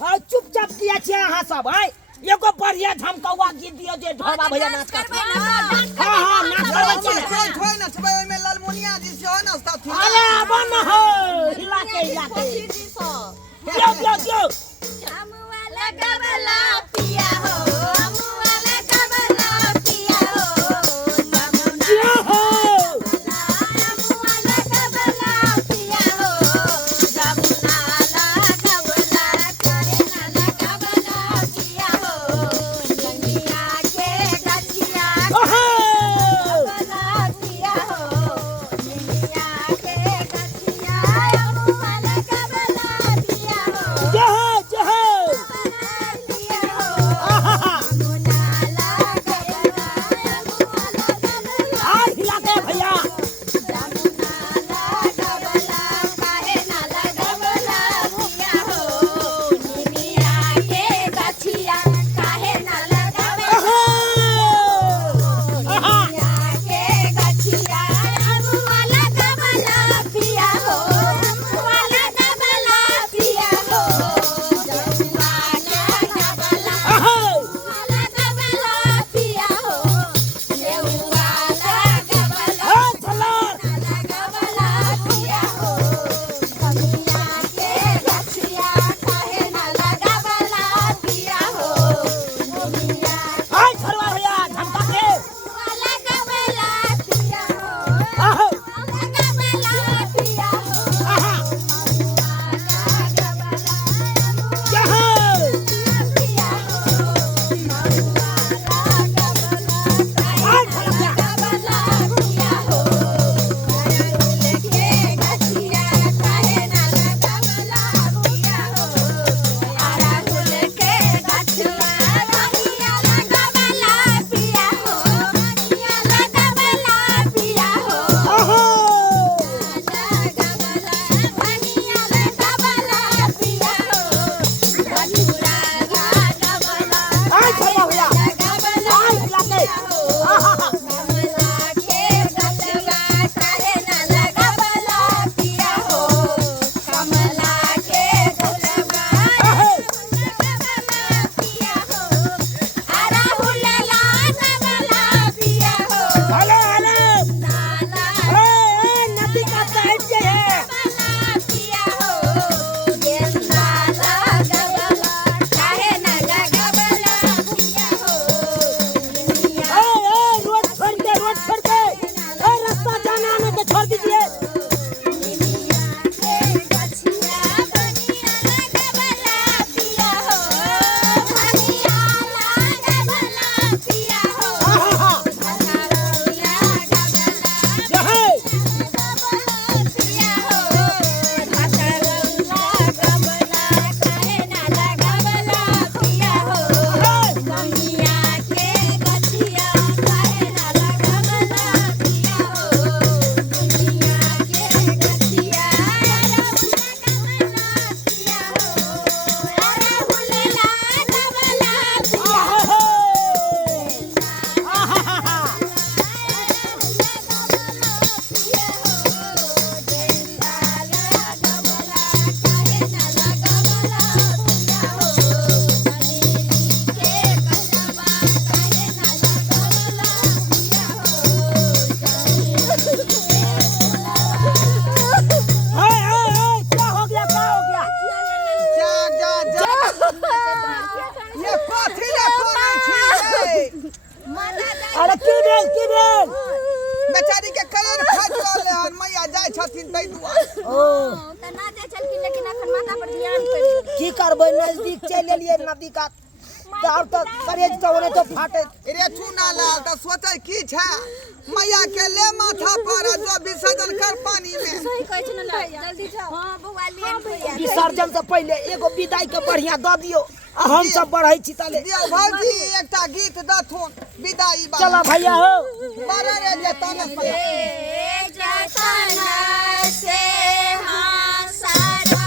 चुपचाप किया छे अहाँ सब है एगो बढ़िया झमकौआ गीत दियो जे ढोबा भैया नाच करबे हां नाच करबे थोय नचबे में लालमुनिया जी से हो नाचता थी अरे आबो न हो हिला के यो हम वाला गबला पिया हो हम वाला गबला पिया हो यो हो हम वाला गबला पिया हो जमुना ला गबला करे ना गबला पिया हो दुनिया के गछिया ओहो गबला पिया हो दुनिया के गछिया हम वाला गबला पिया हो जो हिला के भैया बेचारी के कलर फाट रहले हन मैया जाय छथिन तै दुआरे त ना जाय छलखिन लेकिन अखन माता पर ध्यान करी की करबै नजदीक चल एलिए नदी कात त करेज तो ओने तो फाटे रे चूना लाल त सोचै की छै मैया के ले माथा पर जो विसर्जन कर पानी में सही कहै छ न जल्दी जाओ हां बौआ लेन भैया विसर्जन से पहले एगो विदाई के बढ़िया द दियो हम सब बढ़ै छी तले दियो भौजी एकटा गीत दथुन विदाई वाला चला भैया हो बारे रे जतन से जतन से हां सारा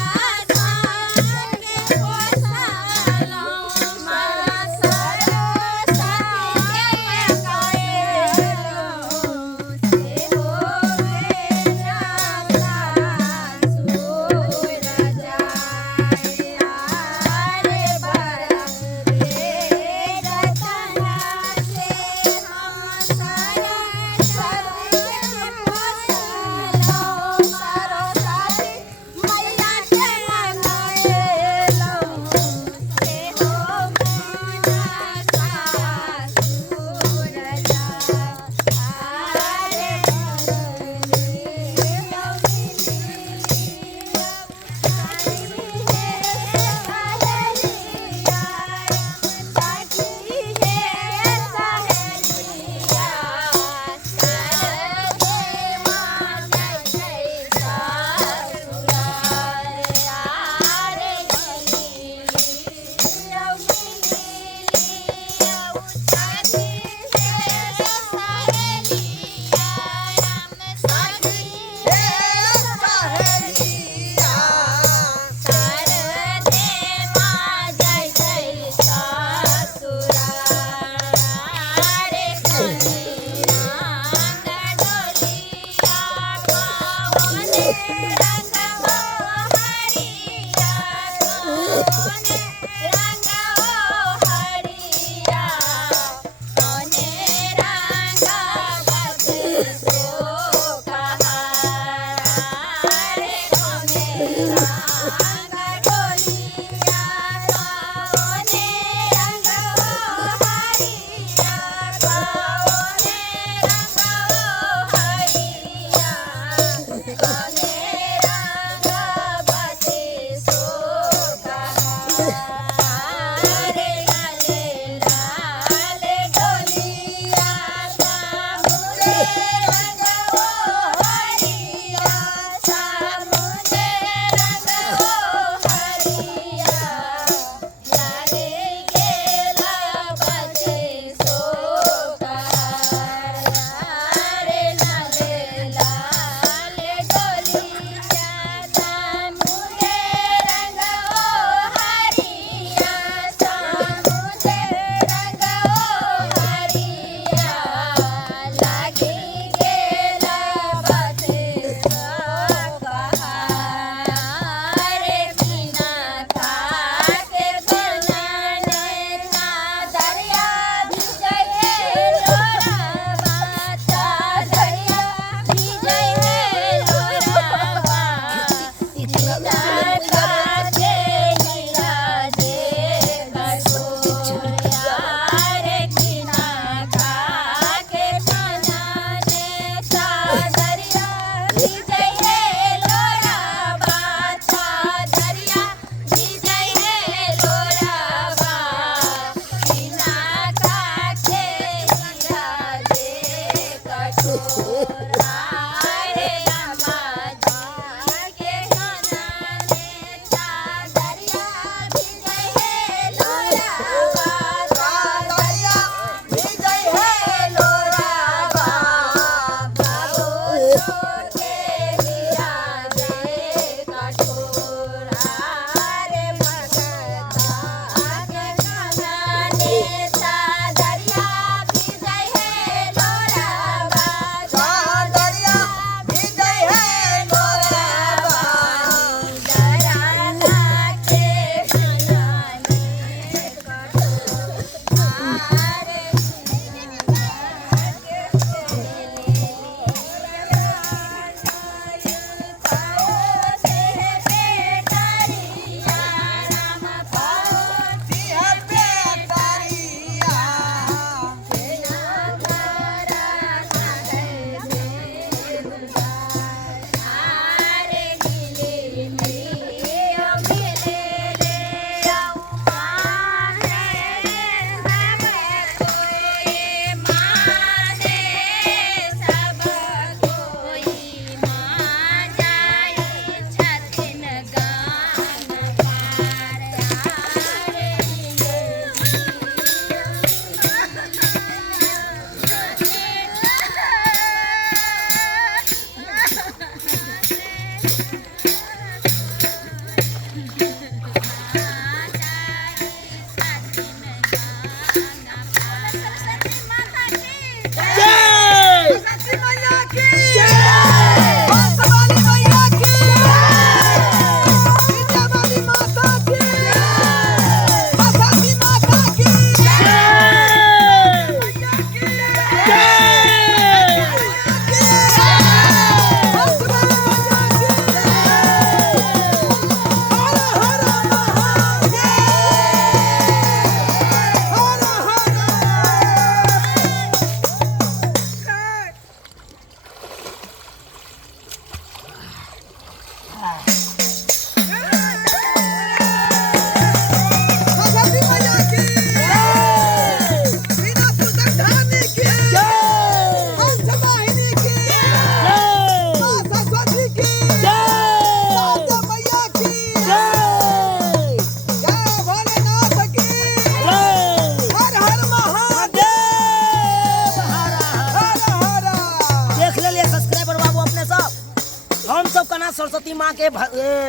सरस्वती माँ के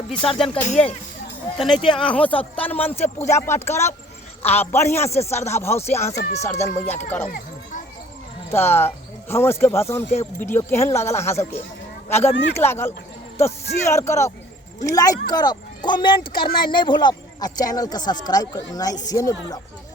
विसर्जन करिए तो नहीं तो अहों सब तन मन से पूजा पाठ करब आ बढ़िया से श्रद्धा भाव से अहाँ सब विसर्जन मैया के करब। तो हम उसके भाषण के वीडियो केहन लागल अहाँ सबके, अगर नीक लागल तो शेयर करब, लाइक करब, कमेंट करना नहीं भूलब आ चैनल के सब्सक्राइब करना से नहीं भूलब।